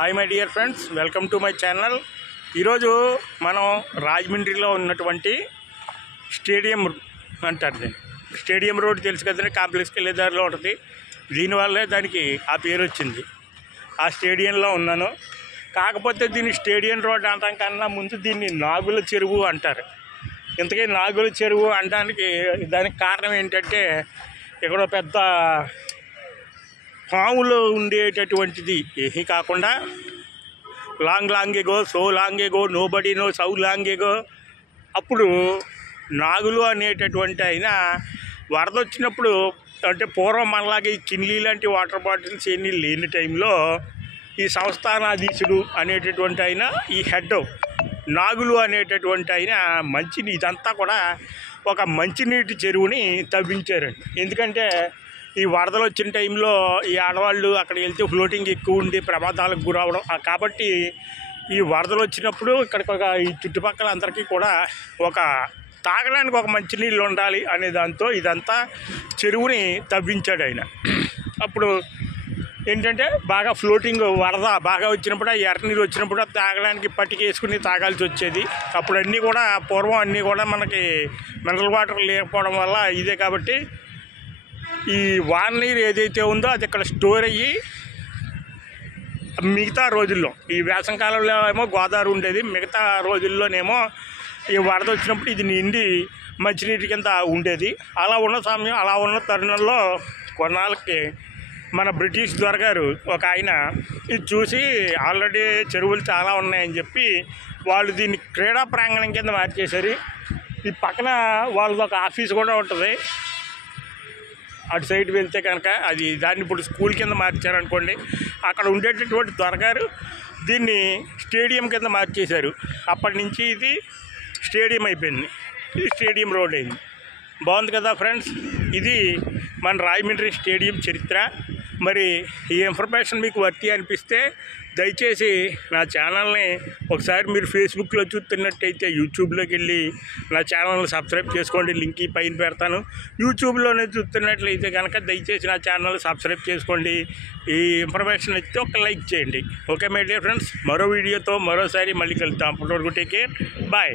Hi my dear friends, welcome to my channel. ఈరోజు మనం రాజమండ్రిలో ఉన్నటువంటి స్టేడియం అంటారు దీన్ని. స్టేడియం రోడ్ తెలుసు కదండి, కాంప్లెక్స్కి వెళ్ళే దారిలో ఉంటుంది. దీనివల్లే దానికి ఆ పేరు వచ్చింది. ఆ స్టేడియంలో ఉన్నాను. కాకపోతే దీన్ని స్టేడియం రోడ్ అనడం కన్నా ముందు దీన్ని నాగుల చెరువు అంటారు. ఇంతకీ నాగుల చెరువు అనడానికి దానికి కారణం ఏంటంటే, ఇక్కడ పెద్ద పాములో ఉండేటటువంటిది ఏమీ కాకుండా long ago, so long ago, nobody know how long ago, అప్పుడు నాగులు అనేటటువంటి అయినా వరద వచ్చినప్పుడు, అంటే పూర్వం మనలాగే ఈ కిన్లీ లాంటి వాటర్ బాటిల్స్ ఏమీ లేని టైంలో ఈ సంస్థానాధీశుడు అనేటటువంటి ఆయన, ఈ హెడ్ నాగులు అనేటటువంటి ఆయన మంచిని ఇదంతా కూడా ఒక మంచినీటి చెరువుని తవ్వించారండి. ఎందుకంటే ఈ వరదలు వచ్చిన టైంలో ఈ ఆడవాళ్ళు అక్కడికి వెళ్తే ఫ్లోటింగ్ ఎక్కువ ఉండి ప్రమాదాలకు గురవడం, కాబట్టి ఈ వరదలు వచ్చినప్పుడు ఇక్కడికి ఒక ఈ చుట్టుపక్కల అందరికీ కూడా ఒక తాగడానికి ఒక మంచినీళ్ళు ఉండాలి అనే దాంతో ఇదంతా చెరువుని తవ్వించాడు ఆయన. అప్పుడు ఏంటంటే బాగా ఫ్లోటింగ్ వరద బాగా వచ్చినప్పుడు, ఆ ఎర్రనీరు వచ్చినప్పుడు తాగడానికి పట్టికేసుకుని తాగాల్సి వచ్చేది. అప్పుడు అన్నీ కూడా పూర్వం అన్నీ కూడా మనకి మినరల్ వాటర్ లేకపోవడం వల్ల ఇదే. కాబట్టి ఈ వాన నీరు ఏదైతే ఉందో అది ఇక్కడ స్టోర్ అయ్యి మిగతా రోజుల్లో, ఈ వేసవికాలంలో ఏమో గోదావరి ఉండేది, మిగతా రోజుల్లోనేమో ఈ వరద వచ్చినప్పుడు ఇది నిండి మంచినీటి కింద ఉండేది. అలా ఉన్న తరుణంలో కొన్నాళ్ళకి మన బ్రిటిష్ దొరగారు ఒక ఆయన ఇది చూసి, ఆల్రెడీ చెరువులు చాలా ఉన్నాయని చెప్పి వాళ్ళు దీన్ని క్రీడా ప్రాంగణం కింద మార్చేశారు. ఈ పక్కన వాళ్ళది ఒక ఆఫీస్ కూడా ఉంటుంది. అటు సైడ్ వెళ్తే కనుక అది దాన్ని ఇప్పుడు స్కూల్ కింద మార్చారనుకోండి. అక్కడ ఉండేటటువంటి దొరగారు దీన్ని స్టేడియం కింద మార్చేశారు. అప్పటి నుంచి ఇది స్టేడియం అయిపోయింది. ఇది స్టేడియం రోడ్ అయింది. బాగుంది కదా ఫ్రెండ్స్, ఇది మన రాజమండ్రి స్టేడియం చరిత్ర. మరి ఈ ఇన్ఫర్మేషన్ మీకు వర్తి అనిపిస్తే దయచేసి నా ఛానల్ని ఒకసారి మీరు ఫేస్బుక్లో చూస్తున్నట్టయితే యూట్యూబ్లోకి వెళ్ళి నా ఛానల్ని సబ్స్క్రైబ్ చేసుకోండి. లింక్ పైన పెడతాను. యూట్యూబ్లోనే చూస్తున్నట్లయితే కనుక దయచేసి నా ఛానల్ని సబ్స్క్రైబ్ చేసుకోండి. ఈ ఇన్ఫర్మేషన్ అయితే ఒక లైక్ చేయండి. ఓకే మై డియర్ ఫ్రెండ్స్, మరో వీడియోతో మరోసారి మళ్ళీ కలుద్దాం. అప్పటి వరకు టేక్ కేర్, బాయ్.